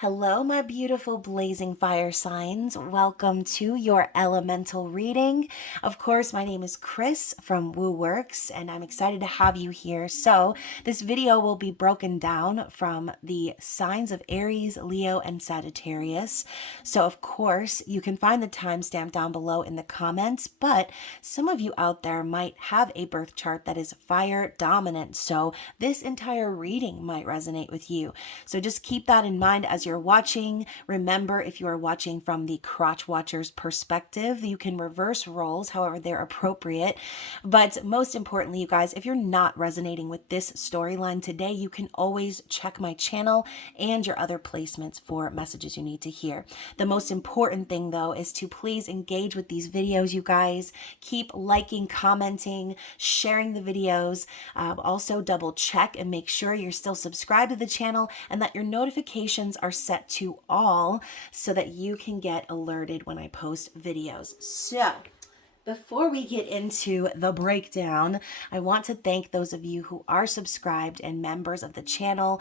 Hello, my beautiful blazing fire signs. Welcome to your elemental reading. Of course, my name is Chris from wooworxllc, and I'm excited to have you here. So, this video will be broken down from the signs of Aries, Leo, and Sagittarius. So, of course, you can find the timestamp down below in the comments, but some of you out there might have a birth chart that is fire dominant. So, this entire reading might resonate with you. So, just keep that in mind as you're watching. Remember, if you are watching from the crotch watcher's perspective, you can reverse roles however they're appropriate. But most importantly, you guys, if you're not resonating with this storyline today, you can always check my channel and your other placements for messages you need to hear. The most important thing, though, is to please engage with these videos, you guys. Keep liking, commenting, sharing the videos. Also, double check and make sure you're still subscribed to the channel and that your notifications are set to all so that you can get alerted when I post videos. So, before we get into the breakdown, I want to thank those of you who are subscribed and members of the channel.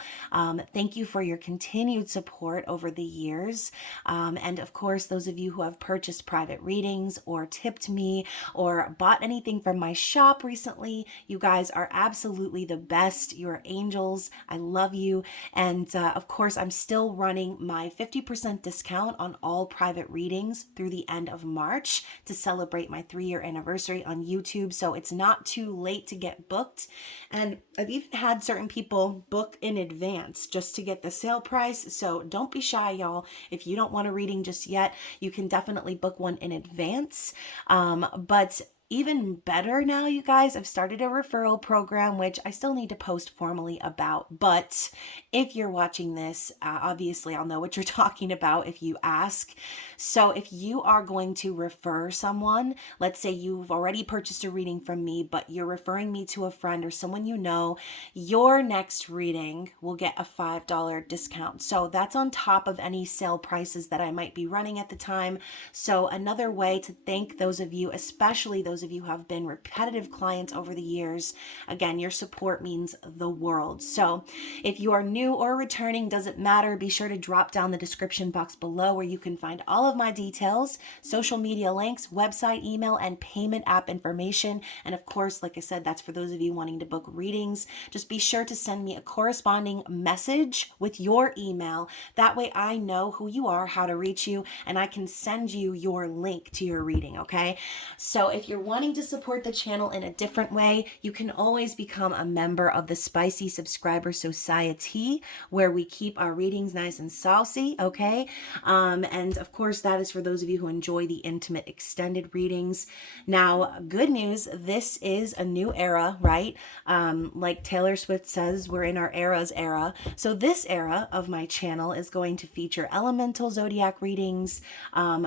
Thank you for your continued support over the years. And of course, those of you who have purchased private readings or tipped me or bought anything from my shop recently, you guys are absolutely the best. You're angels. I love you. And of course, I'm still running my 50% discount on all private readings through the end of March to celebrate my 3-year anniversary on YouTube. So it's not too late to get booked. And I've even had certain people book in advance just to get the sale price. So don't be shy, y'all. If you don't want a reading just yet, you can definitely book one in advance. But even better now, you guys, I've started a referral program, which I still need to post formally about. But if you're watching this, obviously I'll know what you're talking about if you ask. So if you are going to refer someone, let's say you've already purchased a reading from me, but you're referring me to a friend or someone you know, your next reading will get a $5 discount. So that's on top of any sale prices that I might be running at the time. So another way to thank those of you, especially those of you who have been repetitive clients over the years. Again, your support means the world. So if you are new or returning, doesn't matter. Be sure to drop down the description box below where you can find all of my details, social media links, website, email, and payment app information. And of course, like I said, that's for those of you wanting to book readings. Just be sure to send me a corresponding message with your email. That way I know who you are, how to reach you, and I can send you your link to your reading, okay? So if you're wanting to support the channel in a different way, you can always become a member of the Spicy Subscriber Society, where we keep our readings nice and saucy, okay? And of course, that is for those of you who enjoy the intimate extended readings. Now, good news, this is a new era, right? Like Taylor Swift says, we're in our era's era. So this era of my channel is going to feature elemental zodiac readings,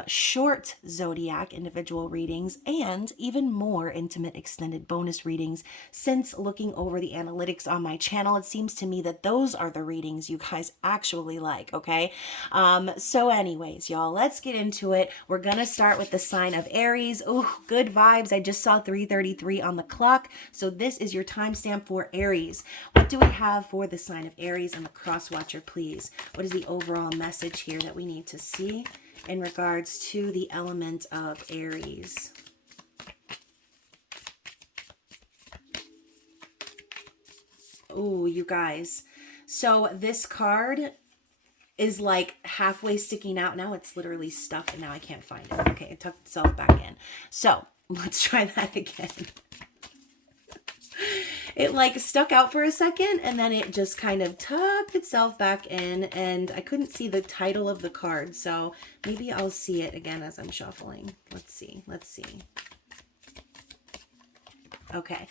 short zodiac individual readings, and even more intimate extended bonus readings. Since looking over the analytics on my channel, it seems to me that those are the readings you guys actually like, okay? So anyways, y'all, let's get into it. We're gonna start with the sign of Aries. Ooh, good vibes. I just saw 3:33 on the clock. So this is your timestamp for Aries. What do we have for the sign of Aries? I'm a cross watcher, please. What is the overall message here that we need to see in regards to the element of Aries? Oh, you guys. So this card is like halfway sticking out. Now it's literally stuck and now I can't find it. Okay, it tucked itself back in. So let's try that again. It like stuck out for a second and then it just kind of tucked itself back in, and I couldn't see the title of the card. So maybe I'll see it again as I'm shuffling. Let's see. Okay,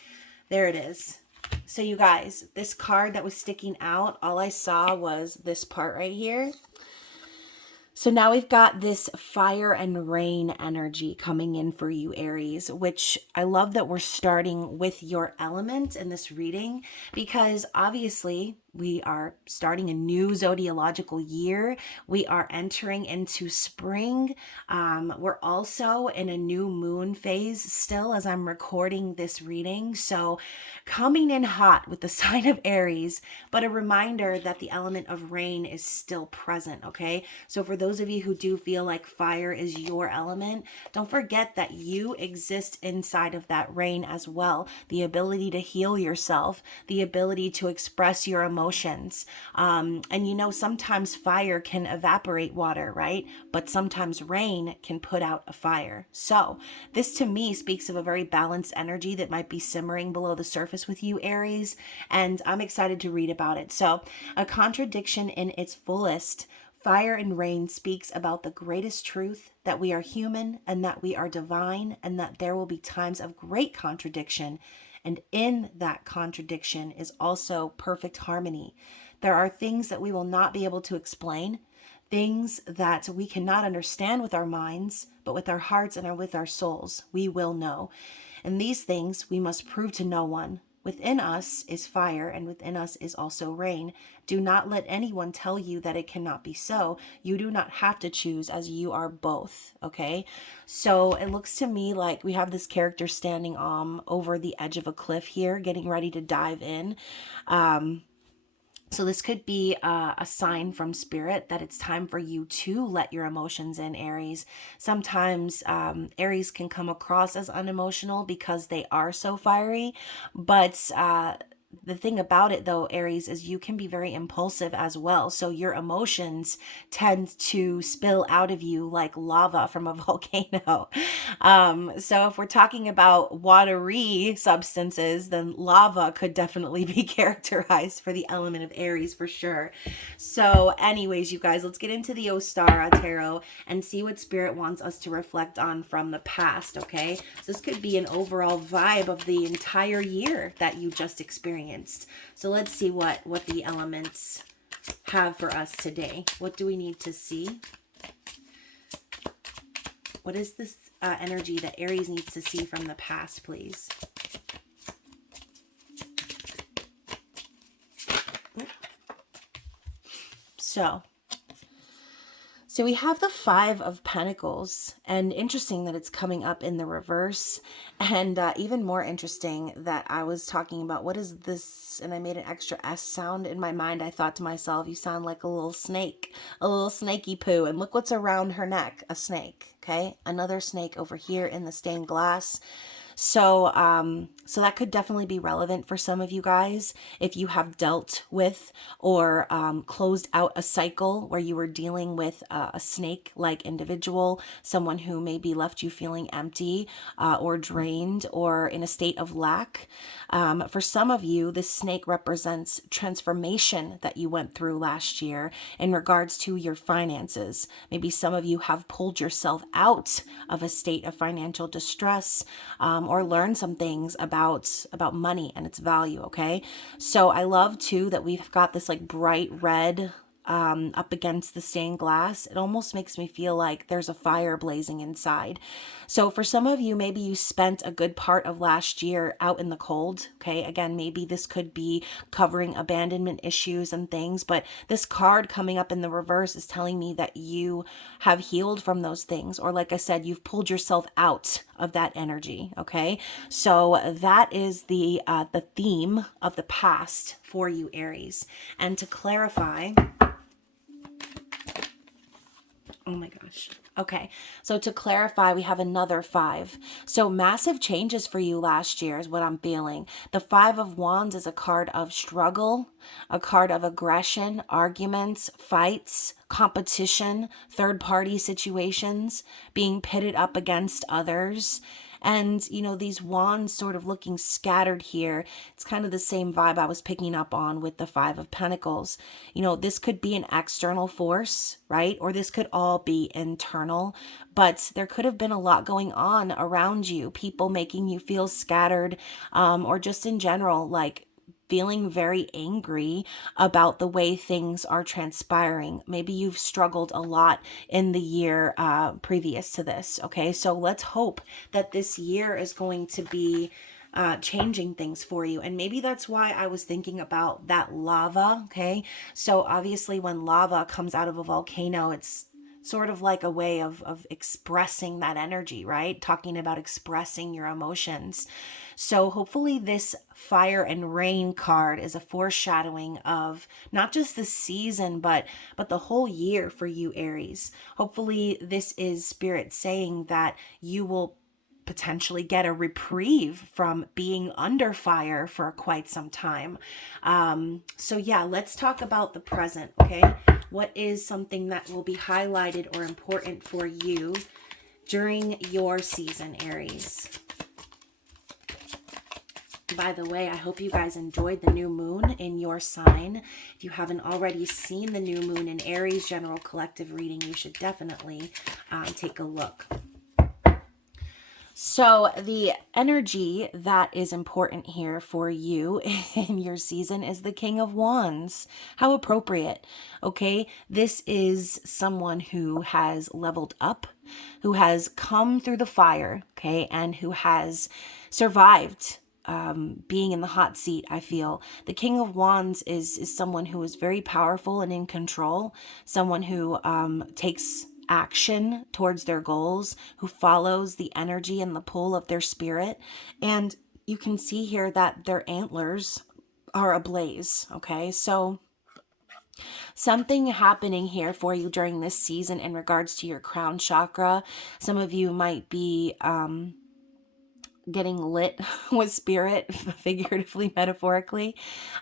there it is. So you guys, this card that was sticking out, all I saw was this part right here. So now we've got this fire and rain energy coming in for you, Aries, which I love that we're starting with your element in this reading, because obviously We are starting a new zodiological year. We are entering into spring. We're also in a new moon phase still as I'm recording this reading. So coming in hot with the sign of Aries, but a reminder that the element of rain is still present, okay? So for those of you who do feel like fire is your element, don't forget that you exist inside of that rain as well. The ability to heal yourself, the ability to express your emotions. And you know, sometimes fire can evaporate water, right? But sometimes rain can put out a fire. So this to me speaks of a very balanced energy that might be simmering below the surface with you, Aries. And I'm excited to read about it. So a contradiction in its fullest. Fire and rain speaks about the greatest truth, that we are human and that we are divine, and that there will be times of great contradiction. And in that contradiction is also perfect harmony. There are things that we will not be able to explain, things that we cannot understand with our minds, but with our hearts and with our souls, we will know. And these things we must prove to no one. Within us is fire, and within us is also rain. Do not let anyone tell you that it cannot be so. You do not have to choose, as you are both, okay? So it looks to me like we have this character standing over the edge of a cliff here, getting ready to dive in. So this could be a sign from spirit that it's time for you to let your emotions in, Aries. Sometimes Aries can come across as unemotional because they are so fiery, but the thing about it though, Aries, is you can be very impulsive as well. So your emotions tend to spill out of you like lava from a volcano. So if we're talking about watery substances, then lava could definitely be characterized for the element of Aries for sure. So anyways, you guys, let's get into the Ostara Tarot and see what spirit wants us to reflect on from the past, okay? So this could be an overall vibe of the entire year that you just experienced. So let's see what the elements have for us today. What do we need to see? What is this energy that Aries needs to see from the past, please? So we have the Five of Pentacles, and interesting that it's coming up in the reverse, and even more interesting that I was talking about what is this, and I made an extra S sound in my mind. I thought to myself, you sound like a little snake, a little snaky poo, and look what's around her neck, a snake, okay? Another snake over here in the stained glass. So, so that could definitely be relevant for some of you guys if you have dealt with or closed out a cycle where you were dealing with a snake-like individual, someone who maybe left you feeling empty or drained or in a state of lack. For some of you, this snake represents transformation that you went through last year in regards to your finances. Maybe some of you have pulled yourself out of a state of financial distress, or learn some things about money and its value, okay? So I love too that we've got this like bright red up against the stained glass. It almost makes me feel like there's a fire blazing inside. So for some of you, maybe you spent a good part of last year out in the cold, okay? Again, maybe this could be covering abandonment issues and things, but this card coming up in the reverse is telling me that you have healed from those things, or like I said, you've pulled yourself out of that energy, okay? So that is the theme of the past for you, Aries. And to clarify, oh my gosh. Okay, so to clarify, we have another five. So massive changes for you last year is what I'm feeling. The Five of Wands is a card of struggle, a card of aggression, arguments, fights, competition, third-party situations, being pitted up against others. And, you know, these wands sort of looking scattered here. It's kind of the same vibe I was picking up on with the Five of Pentacles. You know, this could be an external force, right? Or this could all be internal. But there could have been a lot going on around you. People making you feel scattered, or just in general, like feeling very angry about the way things are transpiring. Maybe you've struggled a lot in the year previous to this, okay? So let's hope that this year is going to be changing things for you. And maybe that's why I was thinking about that lava. Okay. So obviously when lava comes out of a volcano, it's sort of like a way of expressing that energy, right? Talking about expressing your emotions. So hopefully this fire and rain card is a foreshadowing of not just the season, but the whole year for you, Aries. Hopefully this is spirit saying that you will potentially get a reprieve from being under fire for quite some time. So yeah, let's talk about the present, okay? What is something that will be highlighted or important for you during your season, Aries? By the way, I hope you guys enjoyed the new moon in your sign. If you haven't already seen the new moon in Aries general collective reading, you should definitely take a look. So the energy that is important here for you in your season is the King of Wands. How appropriate. Okay. This is someone who has leveled up, who has come through the fire. Okay. And who has survived being in the hot seat. I feel the King of Wands is someone who is very powerful and in control, someone who takes action towards their goals, who follows the energy and the pull of their spirit. And you can see here that their antlers are ablaze. Okay, so something happening here for you during this season in regards to your crown chakra. Some of you might be getting lit with spirit, figuratively, metaphorically.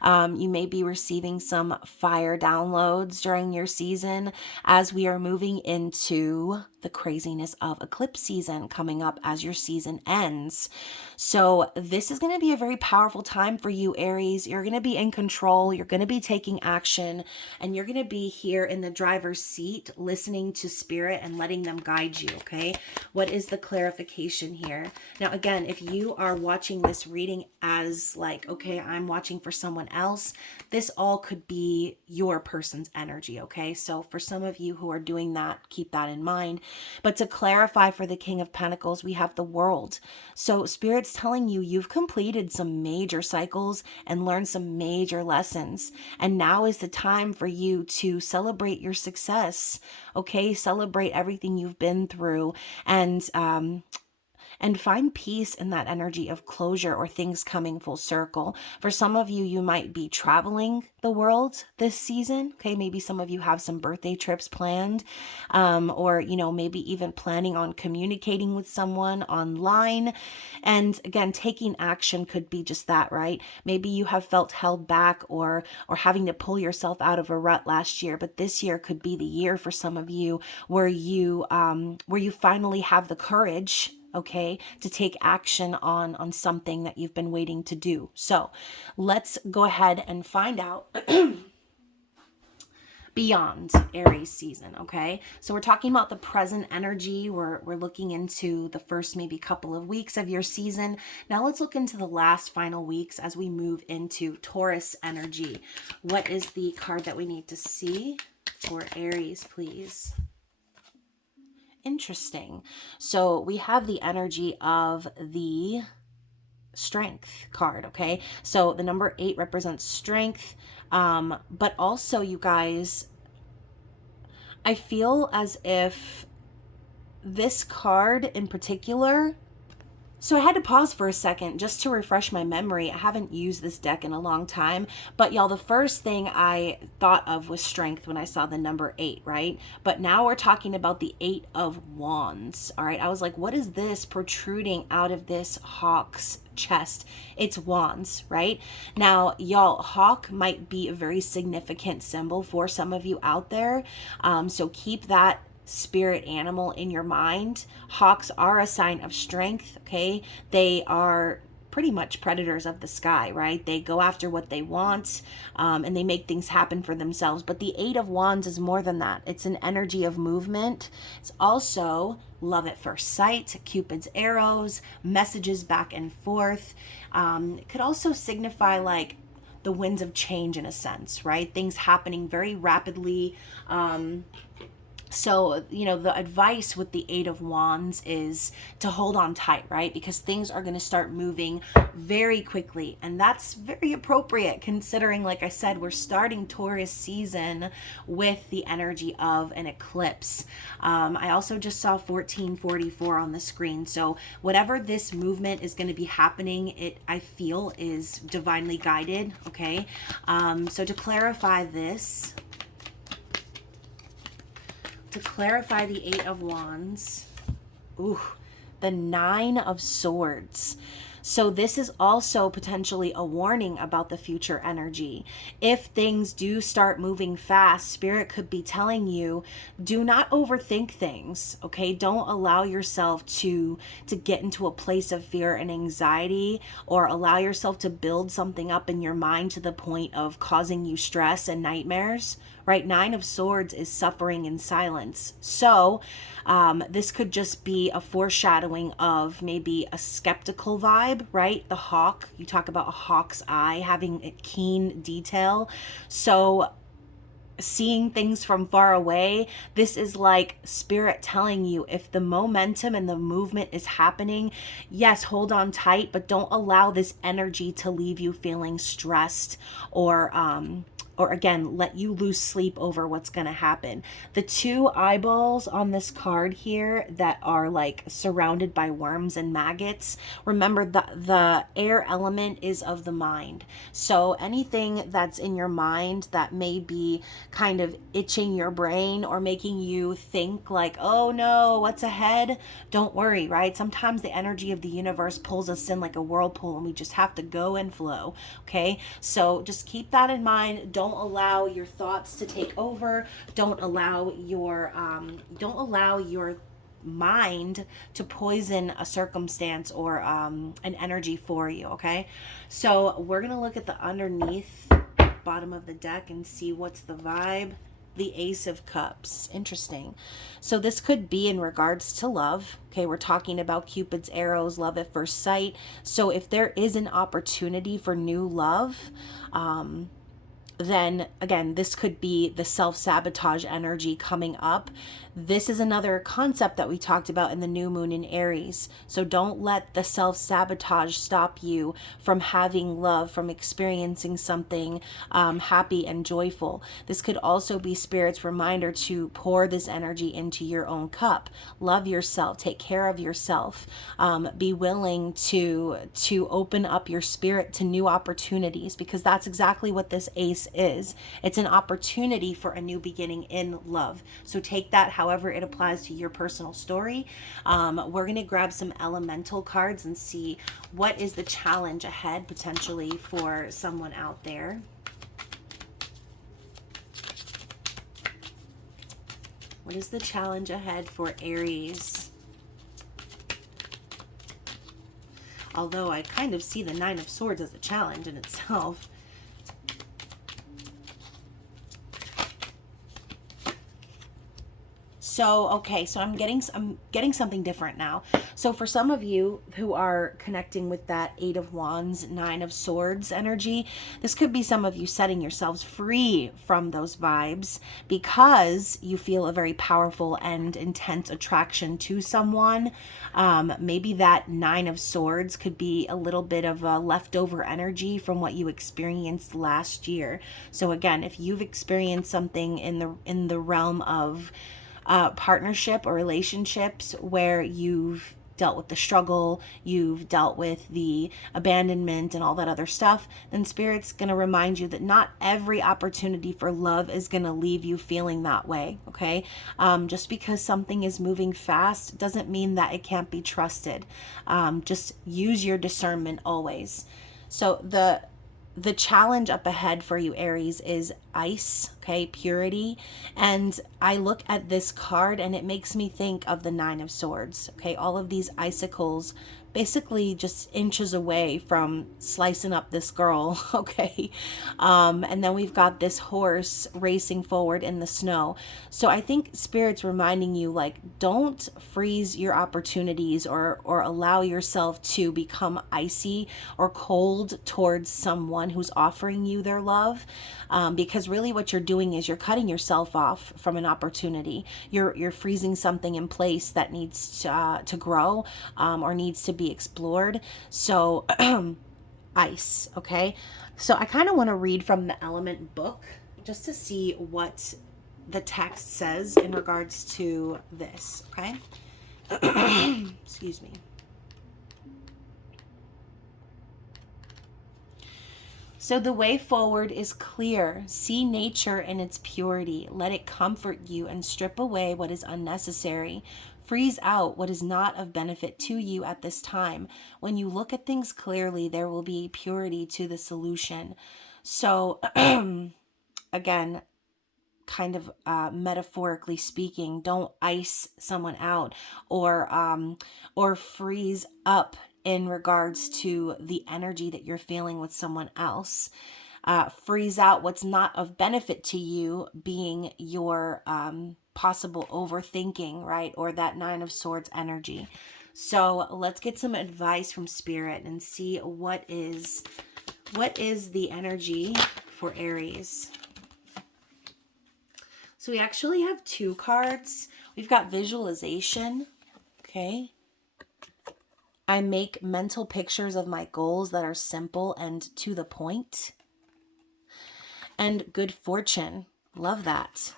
You may be receiving some fire downloads during your season as we are moving into the craziness of eclipse season coming up as your season ends. So this is going to be a very powerful time for you, Aries. You're going to be in control. You're going to be taking action, and you're going to be here in the driver's seat, listening to spirit and letting them guide you. Okay. What is the clarification here? Now, again, if you are watching this reading as like, okay, I'm watching for someone else, this all could be your person's energy. Okay. So for some of you who are doing that, keep that in mind. But to clarify for the King of Pentacles, we have the World. So Spirit's telling you you've completed some major cycles and learned some major lessons. And now is the time for you to celebrate your success. Okay, celebrate everything you've been through and find peace in that energy of closure or things coming full circle. For some of you, you might be traveling the world this season. Okay, maybe some of you have some birthday trips planned, or, maybe even planning on communicating with someone online. And again, taking action could be just that, right? Maybe you have felt held back or having to pull yourself out of a rut last year, but this year could be the year for some of you where you finally have the courage, okay, to take action on something that you've been waiting to do. So let's go ahead and find out beyond Aries season. Okay, so we're talking about the present energy. We're looking into the first maybe couple of weeks of your season. Now let's look into the last final weeks as we move into Taurus energy. What is the card that we need to see for Aries, please? Interesting. So we have the energy of the Strength card. Okay, so the number 8 represents strength, but also, you guys, I feel as if this card in particular, so I had to pause for a second just to refresh my memory. I haven't used this deck in a long time, but y'all, the first thing I thought of was strength when I saw the number 8, right? But now we're talking about the 8 of Wands. All right, I was like, what is this protruding out of this hawk's chest? It's wands, right? Now, y'all, hawk might be a very significant symbol for some of you out there, so keep that spirit animal in your mind. Hawks are a sign of strength. Okay, they are pretty much predators of the sky, right? They go after what they want, and they make things happen for themselves. But the 8 of Wands is more than that. It's an energy of movement. It's also love at first sight, Cupid's arrows, messages back and forth. It could also signify like the winds of change in a sense, right? Things happening very rapidly, So, the advice with the Eight of Wands is to hold on tight, right? Because things are going to start moving very quickly. And that's very appropriate considering, like I said, we're starting Taurus season with the energy of an eclipse. I also just saw 1444 on the screen. So whatever this movement is going to be happening, I feel is divinely guided, okay? So to clarify this, the Eight of Wands, the Nine of Swords. So this is also potentially a warning about the future energy. If things do start moving fast, Spirit could be telling you, do not overthink things, okay? Don't allow yourself to get into a place of fear and anxiety, or allow yourself to build something up in your mind to the point of causing you stress and nightmares, right? Nine of Swords is suffering in silence. So this could just be a foreshadowing of maybe a skeptical vibe, right? The hawk, you talk about a hawk's eye, having a keen detail. So seeing things from far away, this is like Spirit telling you, if the momentum and the movement is happening, yes, hold on tight, but don't allow this energy to leave you feeling stressed or again, let you lose sleep over what's going to happen. The two eyeballs on this card here that are like surrounded by worms and maggots, remember the air element is of the mind. So anything that's in your mind that may be kind of itching your brain or making you think like, oh no, what's ahead? Don't worry, right? Sometimes the energy of the universe pulls us in like a whirlpool and we just have to go and flow, okay? So just keep that in mind. Don't allow your thoughts to take over. Don't allow your mind to poison a circumstance or an energy for you, okay? So we're gonna look at the underneath bottom of the deck and see what's the vibe. The Ace of Cups. Interesting. So this could be in regards to love. Okay, we're talking about Cupid's arrows, love at first sight. So if there is an opportunity for new love, then again, this could be the self-sabotage energy coming up. This is another concept that we talked about in the new moon in Aries. So don't let the self-sabotage stop you from having love, from experiencing something happy and joyful. This could also be Spirit's reminder to pour this energy into your own cup. Love yourself, take care of yourself, be willing to open up your spirit to new opportunities, because that's exactly what this ace is. It's an opportunity for a new beginning in love. So take that however it applies to your personal story. We're going to grab some elemental cards and see what is the challenge ahead potentially for someone out there. What is the challenge ahead for Aries? Although I kind of see the Nine of Swords as a challenge in itself. So, okay, so I'm getting something different now. So for some of you who are connecting with that Eight of Wands, Nine of Swords energy, this could be some of you setting yourselves free from those vibes because you feel a very powerful and intense attraction to someone. Maybe that Nine of Swords could be a little bit of a leftover energy from what you experienced last year. So again, if you've experienced something in the realm of partnership or relationships where you've dealt with the struggle, you've dealt with the abandonment and all that other stuff, then Spirit's going to remind you that not every opportunity for love is going to leave you feeling that way, okay? Just because something is moving fast doesn't mean that it can't be trusted. Just use your discernment always. So the challenge up ahead for you, Aries, is ice, okay, purity. And I look at this card and it makes me think of the Nine of Swords, okay, all of these icicles basically just inches away from slicing up this girl, okay? And then we've got this horse racing forward in the snow. So I think Spirit's reminding you, like, don't freeze your opportunities or allow yourself to become icy or cold towards someone who's offering you their love, because really what you're doing is you're cutting yourself off from an opportunity. You're freezing something in place that needs to grow, or needs to be explored. So ice, okay? So I kind of want to read from the Element book just to see what the text says in regards to this, okay? Excuse me. So the way forward is clear. See nature in its purity. Let it comfort you and strip away what is unnecessary. Freeze out what is not of benefit to you at this time. When you look at things clearly, there will be purity to the solution. So, again, kind of metaphorically speaking, don't ice someone out or freeze up in regards to the energy that you're feeling with someone else. Freeze out what's not of benefit to you, being your possible overthinking, right? Or that Nine of Swords energy. So let's get some advice from Spirit and see what is the energy for Aries. So we actually have two cards. We've got visualization, okay? I make mental pictures of my goals that are simple and to the point. And good fortune, love that.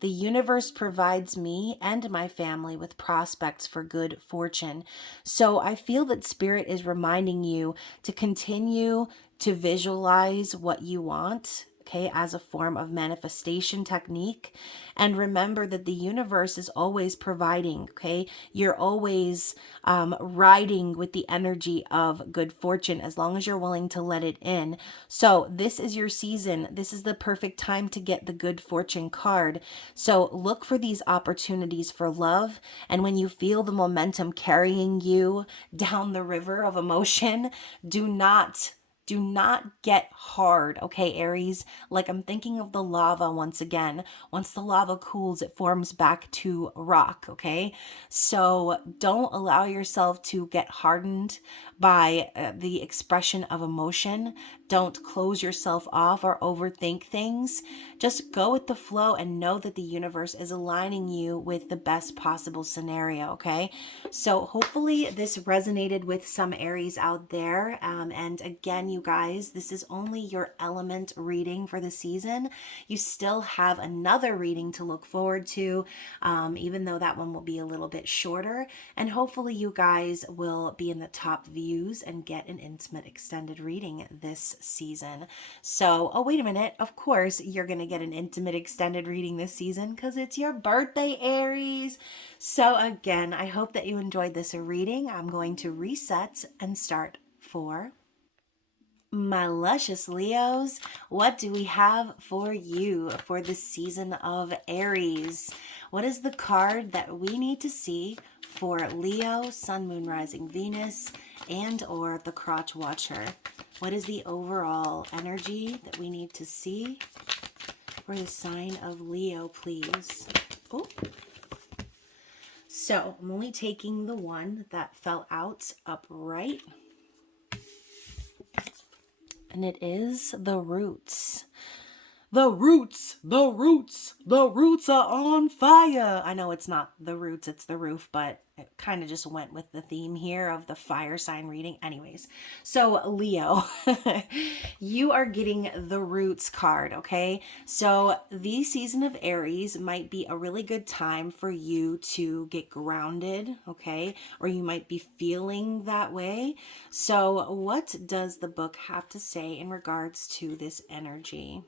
The universe provides me and my family with prospects for good fortune. So I feel that Spirit is reminding you to continue to visualize what you want, okay, as a form of manifestation technique. And remember that the universe is always providing, okay? You're always riding with the energy of good fortune as long as you're willing to let it in. So this is your season. This is the perfect time to get the good fortune card. So look for these opportunities for love. And when you feel the momentum carrying you down the river of emotion, do not get hard, okay, Aries? Like, I'm thinking of the lava once again. Once the lava cools, it forms back to rock, okay? So don't allow yourself to get hardened by the expression of emotion. Don't close yourself off or overthink things. Just go with the flow and know that the universe is aligning you with the best possible scenario, okay? So hopefully this resonated with some Aries out there. And again, you guys, this is only your element reading for the season. You still have another reading to look forward to, even though that one will be a little bit shorter. And hopefully you guys will be in the top views and get an intimate extended reading this season. So, oh, wait a minute. Of course, you're going to get an intimate extended reading this season because it's your birthday, Aries. So again, I hope that you enjoyed this reading. I'm going to reset and start for my luscious Leos. What do we have for you for the season of Aries? What is the card that we need to see for Leo, Sun, Moon, Rising, Venus, and or the Crotch Watcher? What is the overall energy that we need to see for the sign of Leo, please? Oh. So I'm only taking the one that fell out upright. And it is the roots. The roots, the roots, the roots are on fire. I know it's not the roots, it's the roof, but it kind of just went with the theme here of the fire sign reading. Anyways, so Leo, you are getting the roots card, okay? So the season of Aries might be a really good time for you to get grounded, okay? Or you might be feeling that way. So what does the book have to say in regards to this energy?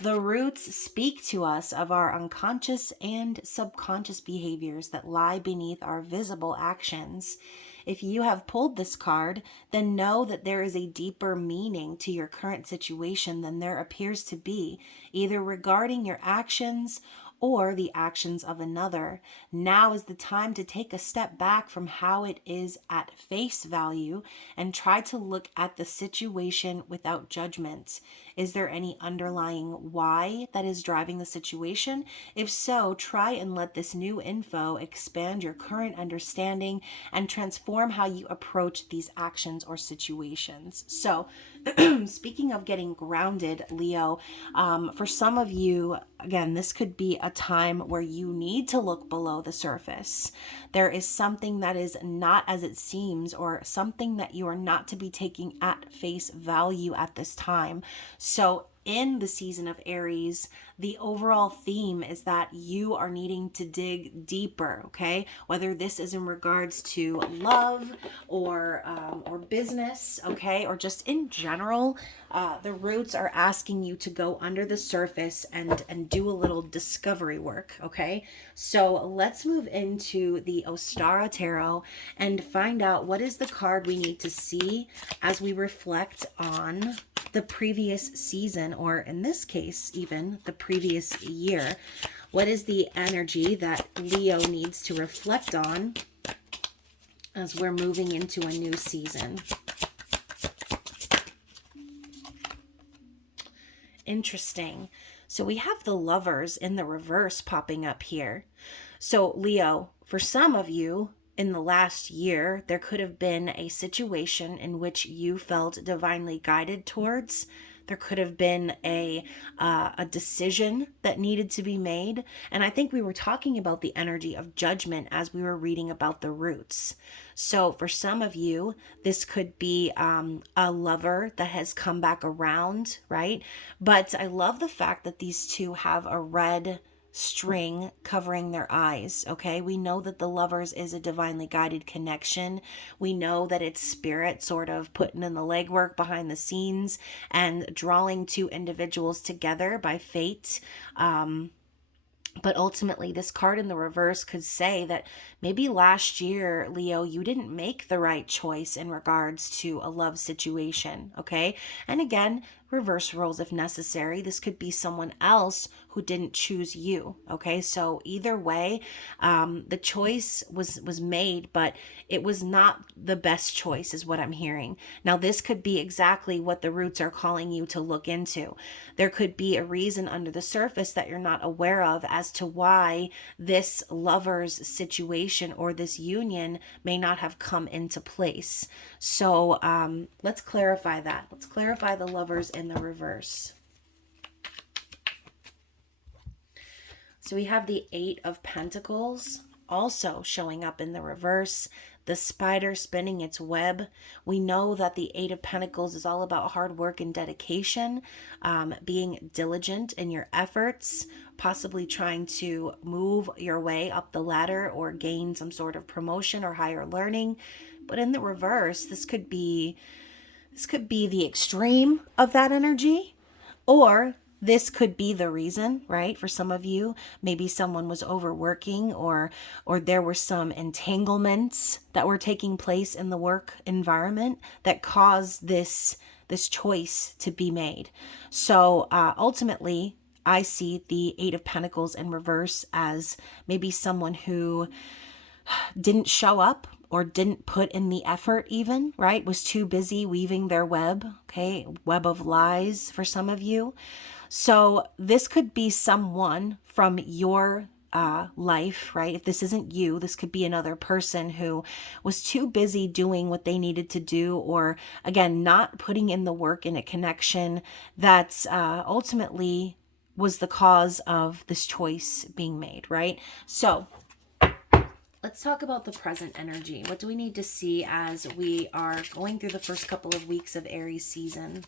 The roots speak to us of our unconscious and subconscious behaviors that lie beneath our visible actions. If you have pulled this card, then know that there is a deeper meaning to your current situation than there appears to be, either regarding your actions or the actions of another. Now is the time to take a step back from how it is at face value and try to look at the situation without judgment. Is there any underlying why that is driving the situation? If so, try and let this new info expand your current understanding and transform how you approach these actions or situations. So, speaking of getting grounded, Leo, for some of you, again, this could be a time where you need to look below the surface. There is something that is not as it seems, or something that you are not to be taking at face value at this time. So in the season of Aries, the overall theme is that you are needing to dig deeper, okay? Whether this is in regards to love or business, okay, or just in general, the roots are asking you to go under the surface and do a little discovery work, okay? So let's move into the Ostara Tarot and find out what is the card we need to see as we reflect on the previous season, or in this case, even the previous year. What is the energy that Leo needs to reflect on as we're moving into a new season? Interesting. So we have the Lovers in the reverse popping up here. So Leo, for some of you, in the last year, there could have been a situation in which you felt divinely guided towards. There could have been a decision that needed to be made. And I think we were talking about the energy of judgment as we were reading about the roots. So for some of you, this could be a lover that has come back around, right? But I love the fact that these two have a red string covering their eyes, okay? We know that the Lovers is a divinely guided connection. We know that it's spirit sort of putting in the legwork behind the scenes and drawing two individuals together by fate. But ultimately, this card in the reverse could say that maybe last year, Leo, you didn't make the right choice in regards to a love situation, okay? And again, reverse roles if necessary. This could be someone else who didn't choose you, okay? So either way, the choice was made, but it was not the best choice is what I'm hearing. Now, this could be exactly what the roots are calling you to look into. There could be a reason under the surface that you're not aware of as to why this lover's situation or this union may not have come into place. So let's clarify that. Let's clarify the Lovers in the reverse. So we have the Eight of Pentacles also showing up in the reverse. The spider spinning its web. We know that the Eight of Pentacles is all about hard work and dedication, being diligent in your efforts, possibly trying to move your way up the ladder or gain some sort of promotion or higher learning. But in the reverse, this could be the extreme of that energy, or this could be the reason, right? For some of you, maybe someone was overworking or there were some entanglements that were taking place in the work environment that caused this choice to be made. So ultimately, I see the Eight of Pentacles in reverse as maybe someone who didn't show up or didn't put in the effort even, right? Was too busy weaving their web, okay? Web of lies for some of you. So this could be someone from your life, right? If this isn't you, this could be another person who was too busy doing what they needed to do, or again, not putting in the work in a connection that ultimately was the cause of this choice being made, right? So let's talk about the present energy. What do we need to see as we are going through the first couple of weeks of Aries season?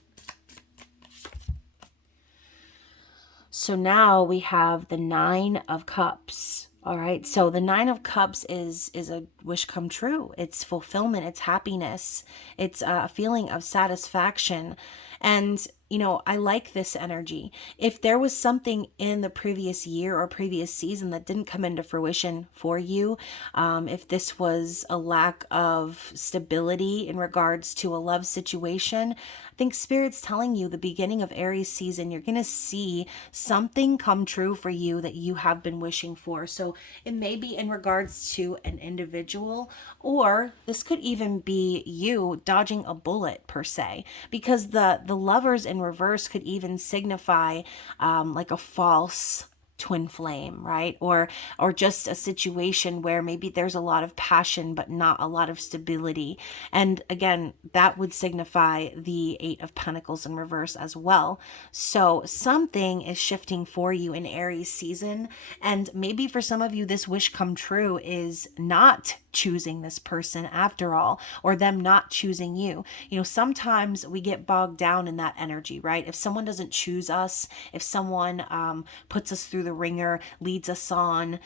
So now we have the Nine of Cups. All right. So the Nine of Cups is a wish come true. It's fulfillment. It's happiness. It's a feeling of satisfaction. And I like this energy. If there was something in the previous year or previous season that didn't come into fruition for you, if this was a lack of stability in regards to a love situation, I think Spirit's telling you the beginning of Aries season, you're going to see something come true for you that you have been wishing for. So it may be in regards to an individual, or this could even be you dodging a bullet per se, because the lovers in reverse could even signify like a false twin flame, right? Or just a situation where maybe there's a lot of passion but not a lot of stability. And again, that would signify the 8 of Pentacles in reverse as well. So something is shifting for you in Aries season, and maybe for some of you this wish come true is not choosing this person after all, or them not choosing you. Sometimes we get bogged down in that energy, right? If someone doesn't choose us, if someone puts us through the ringer, leads us on,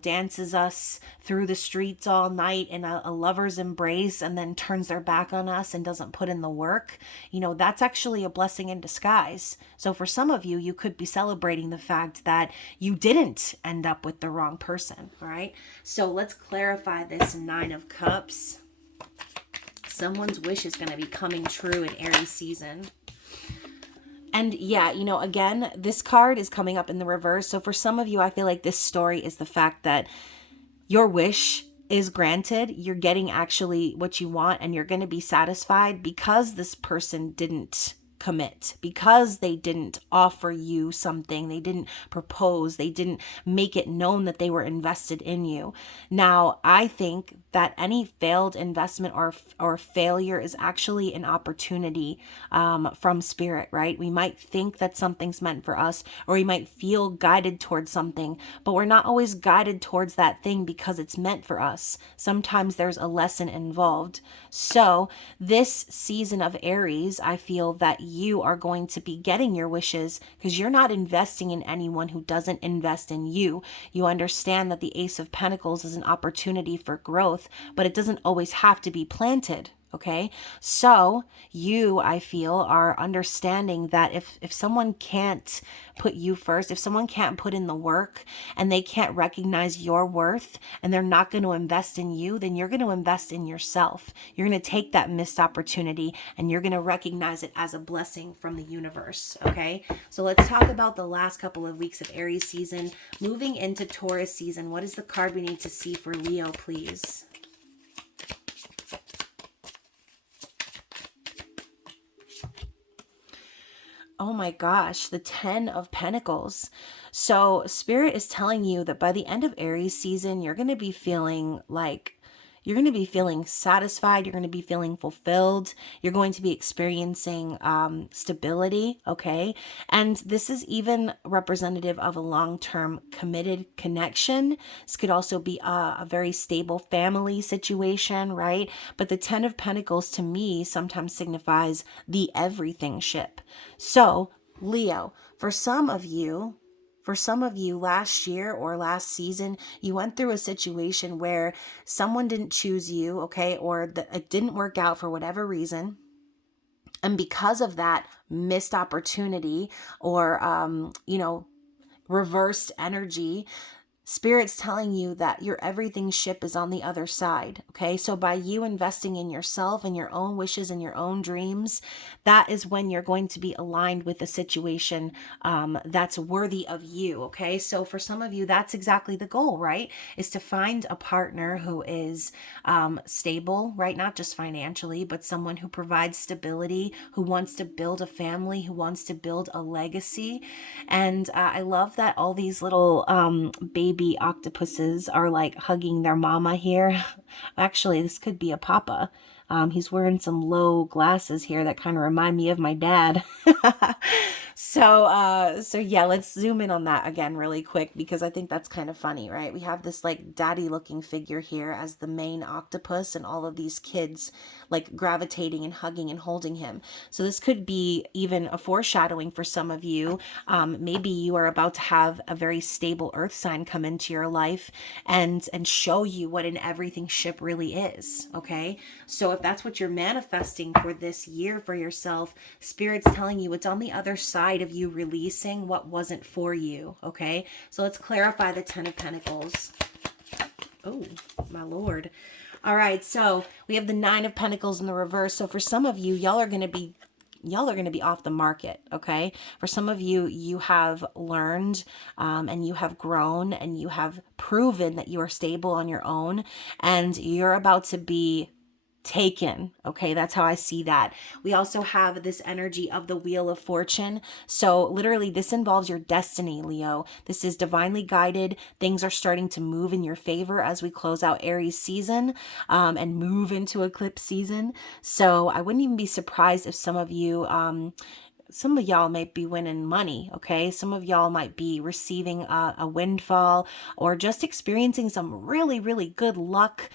dances us through the streets all night in a lover's embrace, and then turns their back on us and doesn't put in the work, that's actually a blessing in disguise. So for some of you, you could be celebrating the fact that you didn't end up with the wrong person, all right? So let's clarify this 9 of Cups. Someone's wish is going to be coming true in Aries season. And yeah, again, this card is coming up in the reverse. So for some of you, I feel like this story is the fact that your wish is granted. You're getting actually what you want, and you're going to be satisfied because this person didn't commit, because they didn't offer you something, they didn't propose, they didn't make it known that they were invested in you. Now, I think that any failed investment or failure is actually an opportunity from Spirit, right? We might think that something's meant for us, or we might feel guided towards something, but we're not always guided towards that thing because it's meant for us. Sometimes there's a lesson involved. So this season of Aries, I feel that you are going to be getting your wishes because you're not investing in anyone who doesn't invest in you. You understand that the Ace of Pentacles is an opportunity for growth, but it doesn't always have to be planted. Okay, so you, I feel, are understanding that if someone can't put you first, if someone can't put in the work and they can't recognize your worth and they're not going to invest in you, then you're going to invest in yourself. You're going to take that missed opportunity and you're going to recognize it as a blessing from the universe. Okay, so let's talk about the last couple of weeks of Aries season. Moving into Taurus season, what is the card we need to see for Leo, please? Oh my gosh, the 10 of Pentacles. So Spirit is telling you that by the end of Aries season, you're going to be feeling like you're going to be feeling satisfied. You're going to be feeling fulfilled. You're going to be experiencing stability. Okay. And this is even representative of a long-term committed connection. This could also be a very stable family situation, right? But the 10 of Pentacles to me sometimes signifies the everything ship. So Leo, for some of you last year or last season, you went through a situation where someone didn't choose you, okay, or it didn't work out for whatever reason. And because of that missed opportunity or, reversed energy, Spirit's telling you that your everything ship is on the other side, okay? So by you investing in yourself and your own wishes and your own dreams, that is when you're going to be aligned with a situation that's worthy of you, okay? So for some of you, that's exactly the goal, right? Is to find a partner who is stable, right? Not just financially, but someone who provides stability, who wants to build a family, who wants to build a legacy. And I love that all these little baby octopuses are like hugging their mama here. Actually, this could be a papa. He's wearing some low glasses here that kind of remind me of my dad. So yeah, let's zoom in on that again really quick because I think that's kind of funny, right? We have this like daddy looking figure here as the main octopus and all of these kids like gravitating and hugging and holding him. So this could be even a foreshadowing for some of you. Maybe you are about to have a very stable earth sign come into your life and show you what an everything ship really is, okay? So if that's what you're manifesting for this year for yourself, Spirit's telling you it's on the other side of you releasing what wasn't for you, okay? So let's clarify the Ten of Pentacles. Oh, my Lord. All right, so we have the Nine of Pentacles in the reverse. So for some of you, y'all are going to be off the market, okay? For some of you, you have learned and you have grown and you have proven that you are stable on your own, and you're about to be taken, okay? That's how I see that. We also have this energy of the Wheel of Fortune. So literally this involves your destiny, Leo. This is divinely guided. Things are starting to move in your favor as we close out Aries season and move into eclipse season. So I wouldn't even be surprised if some of y'all might be winning money, okay? Some of y'all might be receiving a windfall or just experiencing some really, really good luck.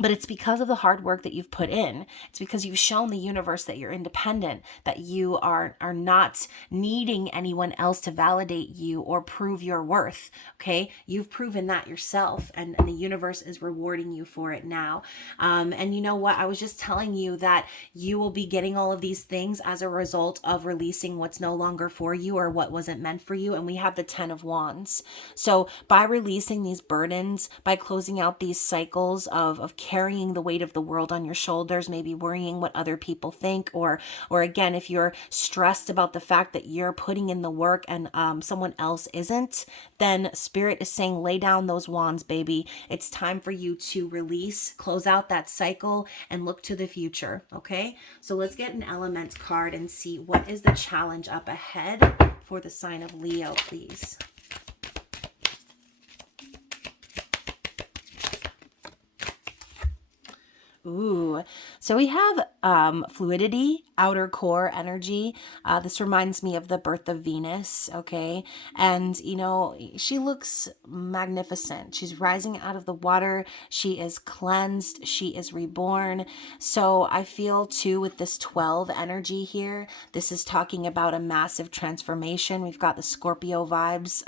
But it's because of the hard work that you've put in. It's because you've shown the universe that you're independent, that you are not needing anyone else to validate you or prove your worth, okay? You've proven that yourself, and the universe is rewarding you for it now. And you know what? I was just telling you that you will be getting all of these things as a result of releasing what's no longer for you or what wasn't meant for you. And we have the Ten of Wands. So by releasing these burdens, by closing out these cycles of carrying the weight of the world on your shoulders, maybe worrying what other people think, or again, if you're stressed about the fact that you're putting in the work and someone else isn't, then Spirit is saying, lay down those wands, baby. It's time for you to release, close out that cycle, and look to the future, okay? So let's get an element card and see what is the challenge up ahead for the sign of Leo, please. Ooh, so we have fluidity, outer core energy. This reminds me of the birth of Venus, okay? And, you know, she looks magnificent. She's rising out of the water. She is cleansed. She is reborn. So I feel, too, with this 12 energy here, this is talking about a massive transformation. We've got the Scorpio vibes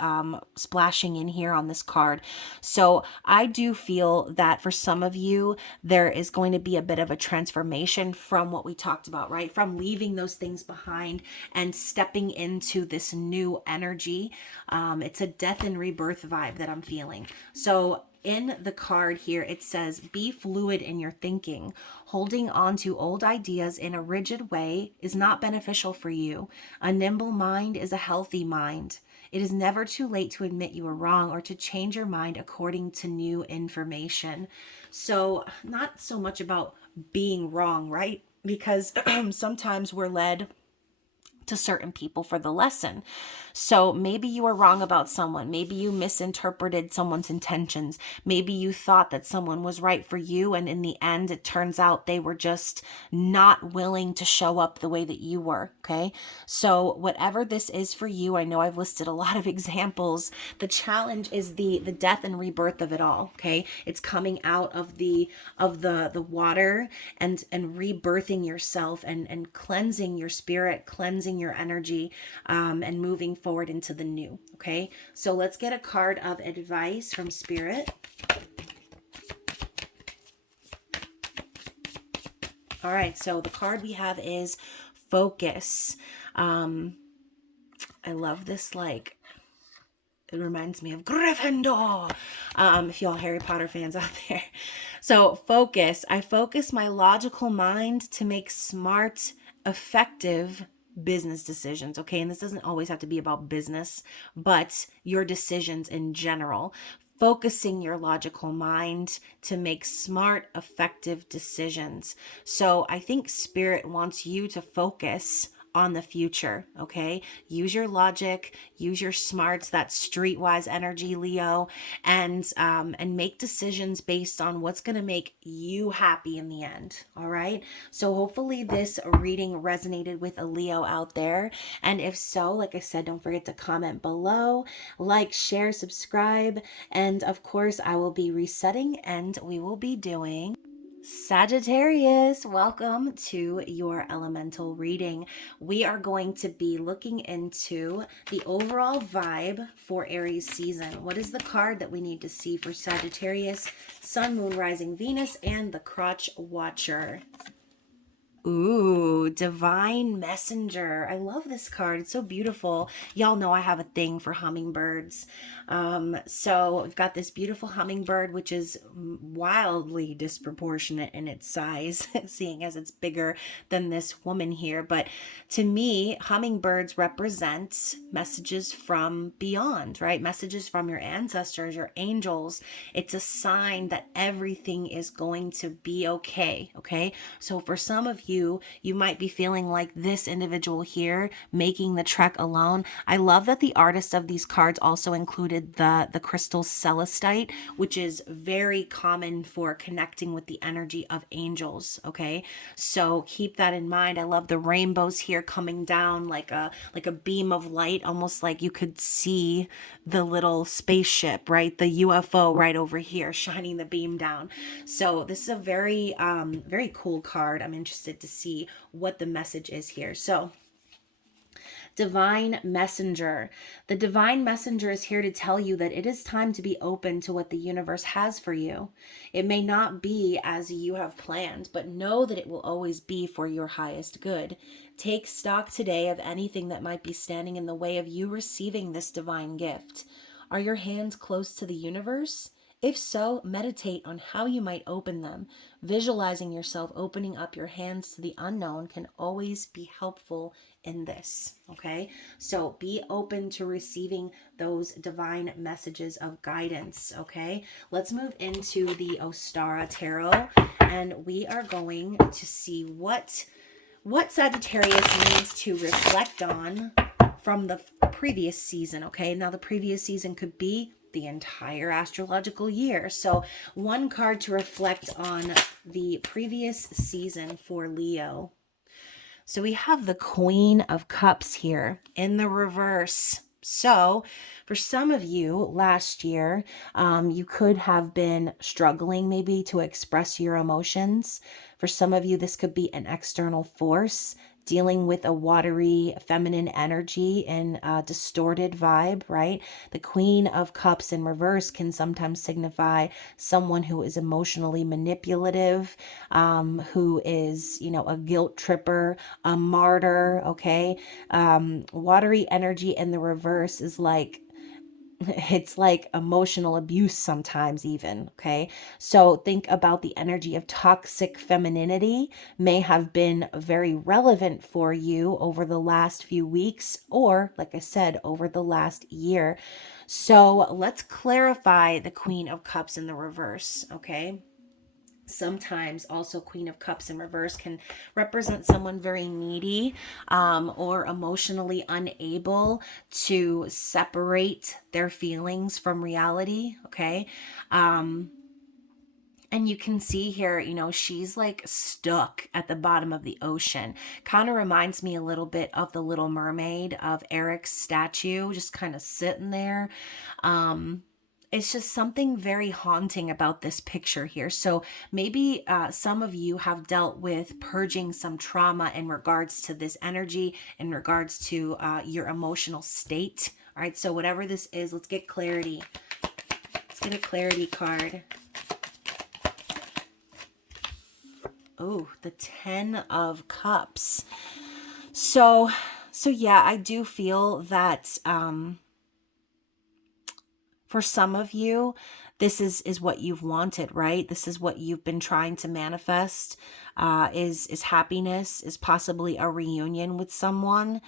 splashing in here on this card. So I do feel that for some of you, there is going to be a bit of a transformation from what we talked about, right? From leaving those things behind and stepping into this new energy. It's a death and rebirth vibe that I'm feeling. So in the card here, it says, be fluid in your thinking. Holding on to old ideas in a rigid way is not beneficial for you. A nimble mind is a healthy mind. It is never too late to admit you were wrong or to change your mind according to new information. So not so much about being wrong, right? Because sometimes we're led to certain people for the lesson. So maybe you were wrong about someone. Maybe you misinterpreted someone's intentions. Maybe you thought that someone was right for you, and in the end, it turns out they were just not willing to show up the way that you were, okay? So whatever this is for you, I know I've listed a lot of examples. The challenge is the death and rebirth of it all, okay? It's coming out of the water and rebirthing yourself and cleansing your spirit, cleansing your energy, and moving forward into the new, okay? So let's get a card of advice from Spirit. All right, so the card we have is Focus. I love this, like, it reminds me of Gryffindor, if y'all Harry Potter fans out there. So focus. I focus my logical mind to make smart, effective business decisions, okay? And this doesn't always have to be about business, but your decisions in general. Focusing your logical mind to make smart, effective decisions. So I think Spirit wants you to focus on the future, okay? Use your logic, use your smarts, that streetwise energy, Leo, and make decisions based on what's going to make you happy in the end, all right? So hopefully this reading resonated with a Leo out there, and if so, like I said, don't forget to comment below, like, share, subscribe, and of course, I will be resetting, and we will be doing Sagittarius, welcome to your elemental reading. We are going to be looking into the overall vibe for Aries season. What is the card that we need to see for Sagittarius, Sun, Moon, Rising, Venus, and the Crotch Watcher? Ooh, Divine Messenger. I love this card. It's so beautiful. Y'all know I have a thing for hummingbirds. So we've got this beautiful hummingbird, which is wildly disproportionate in its size, seeing as it's bigger than this woman here. But to me, hummingbirds represent messages from beyond, right? Messages from your ancestors, your angels. It's a sign that everything is going to be okay. Okay. So for some of you, you might be feeling like this individual here making the trek alone. I love that the artist of these cards also included the crystal celestite, which is very common for connecting with the energy of angels. Okay, so keep that in mind. I love the rainbows here coming down like a beam of light, almost like you could see the little spaceship, right? The UFO right over here shining the beam down. So this is a very very cool card. I'm interested to see what the message is here. So Divine Messenger. The Divine Messenger is here to tell you that it is time to be open to what the universe has for you. It may not be as you have planned, but know that it will always be for your highest good. Take stock today of anything that might be standing in the way of you receiving this divine gift. Are your hands close to the universe? If so, meditate on how you might open them. Visualizing yourself opening up your hands to the unknown can always be helpful in this. Okay, so be open to receiving those divine messages of guidance. Okay, let's move into the Ostara Tarot, and we are going to see what Sagittarius needs to reflect on from the previous season. Okay, now the previous season could be the entire astrological year. So one card to reflect on the previous season for Leo. So we have the Queen of Cups here in the reverse. So for some of you last year, you could have been struggling maybe to express your emotions. For some of you, this could be an external force dealing with a watery feminine energy and a distorted vibe, right? The Queen of Cups in reverse can sometimes signify someone who is emotionally manipulative, who is, a guilt tripper, a martyr, okay? Watery energy in the reverse is like, it's like emotional abuse sometimes even. Okay, so think about the energy of toxic femininity may have been very relevant for you over the last few weeks, or like I said, over the last year. So let's clarify the Queen of Cups in the reverse. Okay, sometimes also Queen of Cups in reverse can represent someone very needy, or emotionally unable to separate their feelings from reality. Okay, and you can see here, she's like stuck at the bottom of the ocean. Kind of reminds me a little bit of the Little Mermaid, of Eric's statue, just kind of sitting there. It's just something very haunting about this picture here. So maybe some of you have dealt with purging some trauma in regards to this energy, in regards to your emotional state. All right, so whatever this is, let's get clarity. Let's get a clarity card. Oh, the 10 of Cups. So yeah, I do feel that for some of you, this is what you've wanted, right? This is what you've been trying to manifest, is happiness, is possibly a reunion with someone.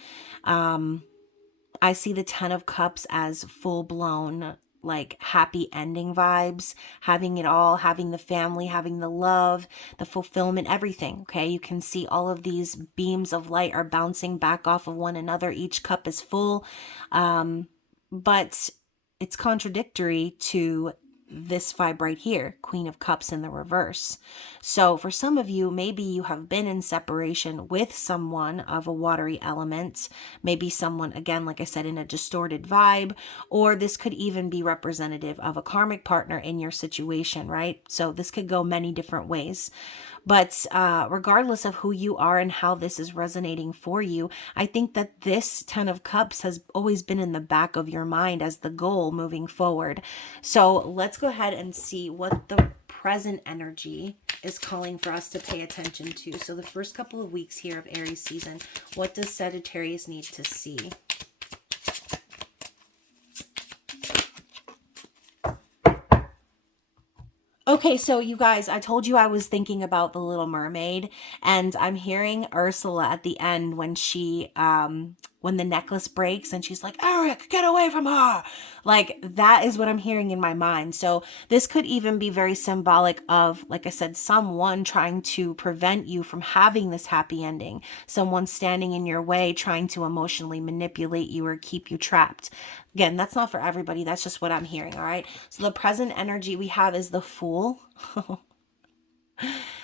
I see the 10 of Cups as full-blown, like, happy ending vibes, having it all, having the family, having the love, the fulfillment, everything. Okay, you can see all of these beams of light are bouncing back off of one another. Each cup is full, but it's contradictory to this vibe right here, Queen of Cups in the reverse. So for some of you, maybe you have been in separation with someone of a watery element, maybe someone, again, like I said, in a distorted vibe, or this could even be representative of a karmic partner in your situation, right? So this could go many different ways. But regardless of who you are and how this is resonating for you, I think that this 10 of Cups has always been in the back of your mind as the goal moving forward. So let's go ahead and see what the present energy is calling for us to pay attention to. So the first couple of weeks here of Aries season, what does Sagittarius need to see? Okay, so you guys, I told you I was thinking about The Little Mermaid, and I'm hearing Ursula at the end when she, when the necklace breaks and she's like, Eric, get away from her. Like, that is what I'm hearing in my mind. So this could even be very symbolic of, like I said, someone trying to prevent you from having this happy ending. Someone standing in your way, trying to emotionally manipulate you or keep you trapped. Again, that's not for everybody. That's just what I'm hearing, all right? So the present energy we have is the Fool.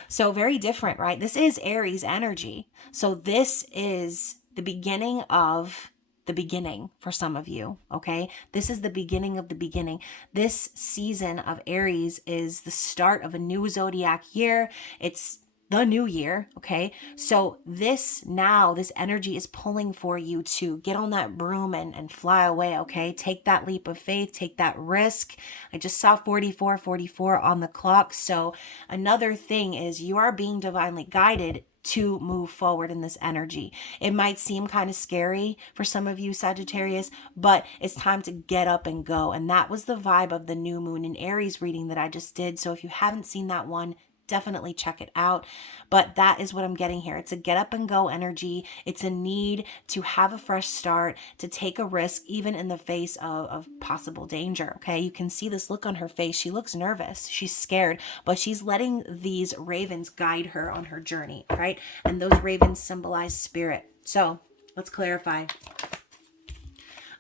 So very different, right? This is Aries energy. So this is the beginning of the beginning for some of you, okay? This is the beginning of the beginning. This season of Aries is the start of a new zodiac year. It's the new year, okay? So this energy is pulling for you to get on that broom and fly away, okay? Take that leap of faith, take that risk. I just saw 44 on the clock. So another thing is you are being divinely guided to move forward in this energy. It might seem kind of scary for some of you, Sagittarius, but it's time to get up and go. And that was the vibe of the new moon in Aries reading that I just did. So if you haven't seen that one, definitely check it out. But that is what I'm getting here. It's a get up and go energy. It's a need to have a fresh start, to take a risk, even in the face of possible danger. Okay. You can see this look on her face. She looks nervous. She's scared, but she's letting these ravens guide her on her journey. Right. And those ravens symbolize spirit. So let's clarify.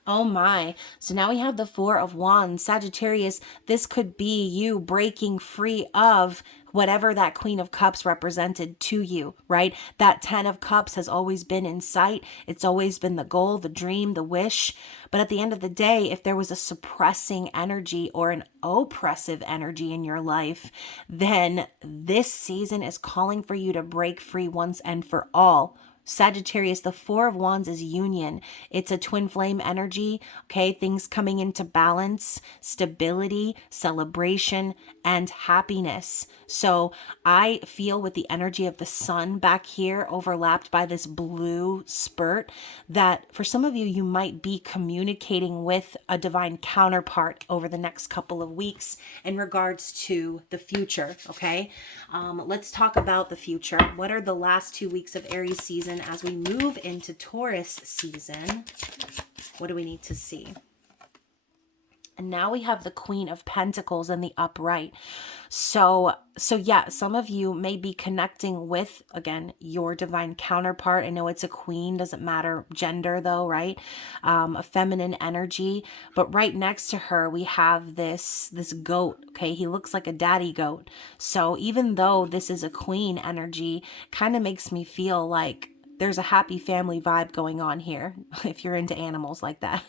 Oh my. So now we have the Four of Wands. Sagittarius, this could be you breaking free of whatever that Queen of Cups represented to you, right? That 10 of Cups has always been in sight. It's always been the goal, the dream, the wish. But at the end of the day, if there was a suppressing energy or an oppressive energy in your life, then this season is calling for you to break free once and for all. Sagittarius, the Four of Wands is union. It's a twin flame energy, okay? Things coming into balance, stability, celebration, and happiness. So I feel with the energy of the sun back here overlapped by this blue spurt that for some of you, you might be communicating with a divine counterpart over the next couple of weeks in regards to the future, okay? Let's talk about the future. What are the last 2 weeks of Aries season as we move into Taurus season? What do we need to see? And now we have the Queen of Pentacles in the upright. So yeah, some of you may be connecting with, again, your divine counterpart. I know it's a queen, doesn't matter gender though, right? A feminine energy. But right next to her, we have this goat, okay? He looks like a daddy goat. So even though this is a queen energy, kind of makes me feel like there's a happy family vibe going on here, if you're into animals like that.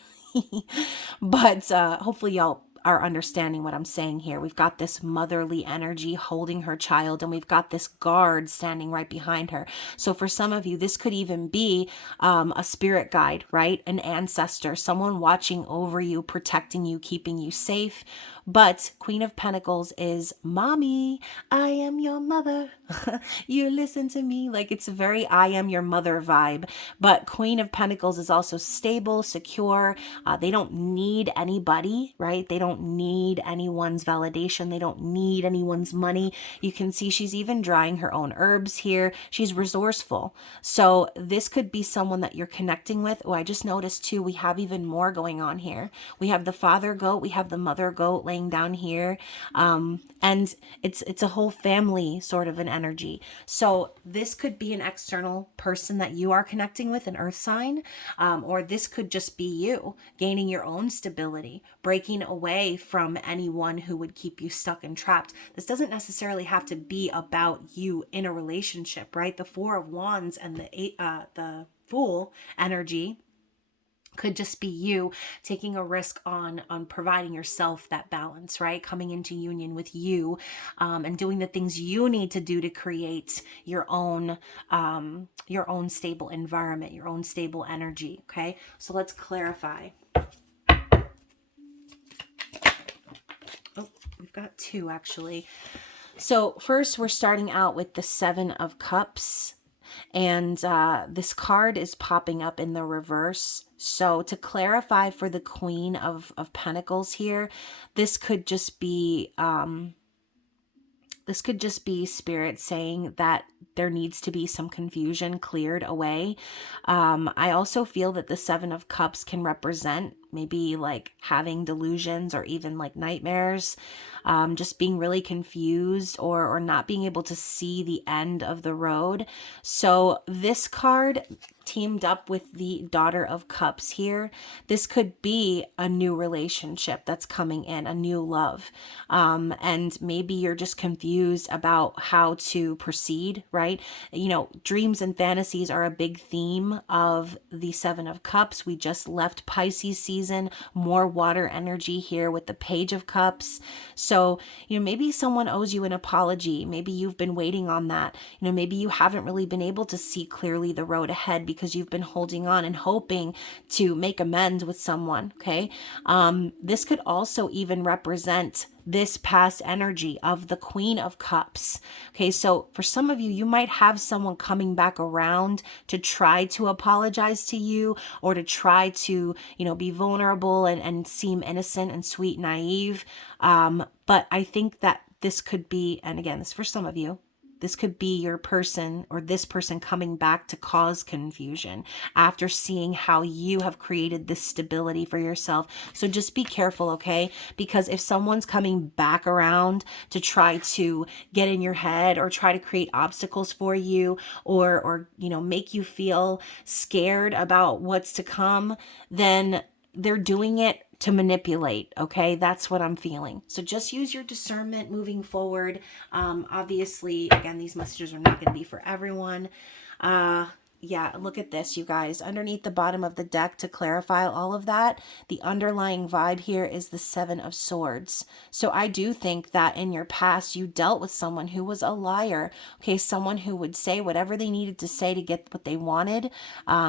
But hopefully y'all are understanding what I'm saying here. We've got this motherly energy holding her child, and we've got this guard standing right behind her. So for some of you, this could even be a spirit guide, right? An ancestor, someone watching over you, protecting you, keeping you safe. But Queen of Pentacles is mommy, I am your mother. You listen to me. Like, it's a very I am your mother vibe. But Queen of Pentacles is also stable, secure. They don't need anybody, right? They don't need anyone's validation. They don't need anyone's money. You can see she's even drying her own herbs here. She's resourceful. So this could be someone that you're connecting with. Oh, I just noticed too, we have even more going on here. We have the father goat. We have the mother goat laying down here. And it's a whole family sort of an energy. So this could be an external person that you are connecting with, an earth sign, or this could just be you gaining your own stability, breaking away from anyone who would keep you stuck and trapped. This doesn't necessarily have to be about you in a relationship, right? The Four of Wands and the Fool energy could just be you taking a risk on providing yourself that balance, right? Coming into union with you, and doing the things you need to do to create your own stable environment, your own stable energy. Okay, so let's clarify. Oh, we've got two actually. So first, we're starting out with the Seven of Cups. And this card is popping up in the reverse. So to clarify for the Queen of Pentacles here, this could just be Spirit saying that there needs to be some confusion cleared away. I also feel that the Seven of Cups can represent maybe like having delusions or even like nightmares, just being really confused or not being able to see the end of the road. So this card teamed up with the Daughter of Cups here. This could be a new relationship that's coming in, a new love. And maybe you're just confused about how to proceed, right? You know, dreams and fantasies are a big theme of the Seven of Cups. We just left Pisces season, more water energy here with the Page of Cups. So, you know, maybe someone owes you an apology. Maybe you've been waiting on that. You know, maybe you haven't really been able to see clearly the road ahead because you've been holding on and hoping to make amends with someone. Okay. This could also even represent this past energy of the Queen of Cups. Okay, so for some of you, you might have someone coming back around to try to apologize to you or to try to, you know, be vulnerable and seem innocent and sweet, naive. But I think that this could be, and again, this is for some of you, this could be your person or this person coming back to cause confusion after seeing how you have created this stability for yourself. So just be careful, okay? Because if someone's coming back around to try to get in your head or try to create obstacles for you or you know, make you feel scared about what's to come, then they're doing it to manipulate. Okay, that's what I'm feeling. So just use your discernment moving forward. Obviously, again, these messages are not going to be for everyone. Yeah, look at this, you guys. Underneath the bottom of the deck, to clarify all of that, the underlying vibe here is the Seven of Swords. So I do think that in your past, you dealt with someone who was a liar. Okay, someone who would say whatever they needed to say to get what they wanted,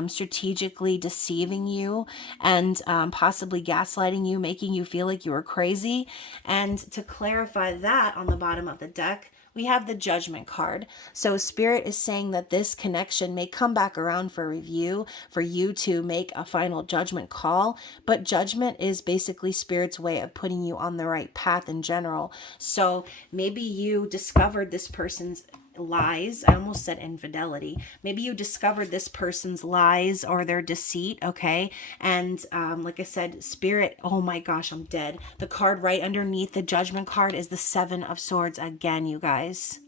strategically deceiving you and possibly gaslighting you, making you feel like you were crazy. And to clarify that, on the bottom of the deck, we have the Judgment card. So Spirit is saying that this connection may come back around for review, for you to make a final judgment call. But judgment is basically Spirit's way of putting you on the right path in general. So maybe you discovered this person's lies. I almost said infidelity. Maybe you discovered this person's lies or their deceit, okay? And like I said, Spirit, oh my gosh, I'm dead. The card right underneath the Judgment card is the Seven of Swords again, you guys.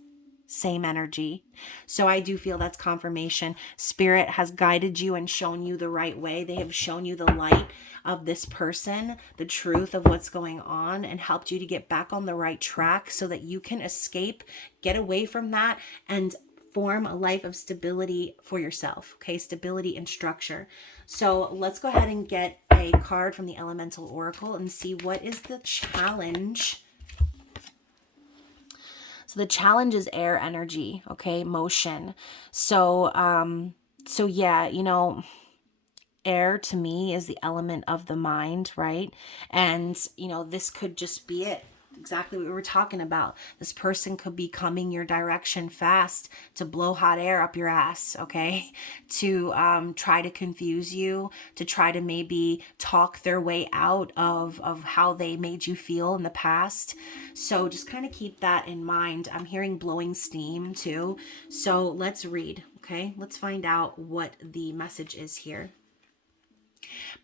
Same energy. So I do feel that's confirmation. Spirit has guided you and shown you the right way. They have shown you the light of this person, the truth of what's going on, and helped you to get back on the right track so that you can escape, get away from that, and form a life of stability for yourself. Okay, stability and structure. So let's go ahead and get a card from the Elemental Oracle and see what is the challenge. So the challenge is air energy, okay, motion. So yeah, you know, air to me is the element of the mind, right? And, you know, this could just be it. Exactly what we were talking about. This person could be coming your direction fast to blow hot air up your ass, okay? To try to confuse you, to try to maybe talk their way out of how they made you feel in the past. So just kind of keep that in mind. I'm hearing blowing steam too. So let's read, okay? Let's find out what the message is here.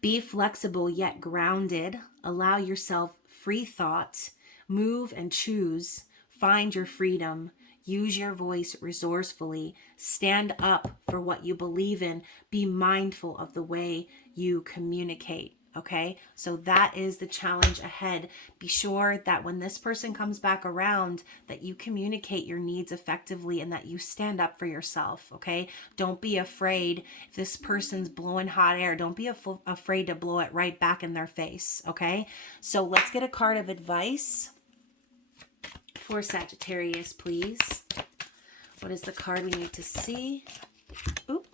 Be flexible yet grounded. Allow yourself free thought. Move and choose. Find your freedom. Use your voice resourcefully. Stand up for what you believe in. Be mindful of the way you communicate. Okay, so that is the challenge ahead. Be sure that when this person comes back around, that you communicate your needs effectively and that you stand up for yourself. Okay, don't be afraid if this person's blowing hot air. Don't be afraid to blow it right back in their face. Okay, so let's get a card of advice for Sagittarius, please. What is the card we need to see? Oop.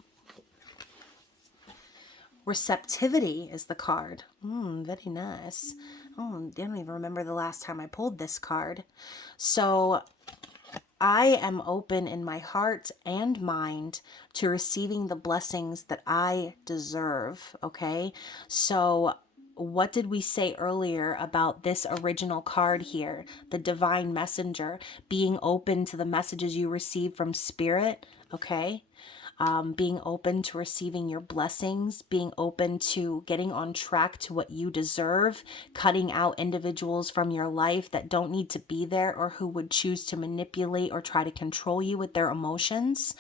Receptivity is the card. Very nice. Oh, I don't even remember the last time I pulled this card. So I am open in my heart and mind to receiving the blessings that I deserve. Okay. So what did we say earlier about this original card here? The divine messenger, being open to the messages you receive from spirit. Okay. Being open to receiving your blessings, being open to getting on track to what you deserve, cutting out individuals from your life that don't need to be there or who would choose to manipulate or try to control you with their emotions.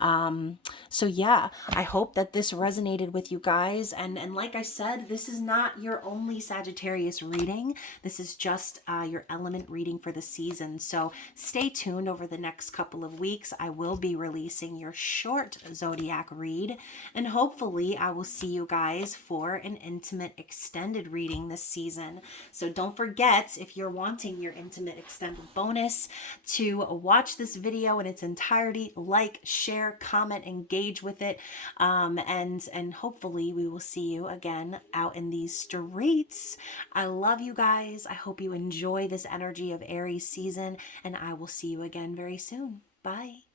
So yeah, I hope that this resonated with you guys. And like I said, this is not your only Sagittarius reading. This is just your element reading for the season. So stay tuned over the next couple of weeks. I will be releasing your short zodiac read, and hopefully I will see you guys for an intimate extended reading this season. So don't forget, if you're wanting your intimate extended bonus, to watch this video in its entirety, like, share, comment, engage with it, and hopefully we will see you again out in these streets. I love you guys. I hope you enjoy this energy of Aries season, and I will see you again very soon. Bye.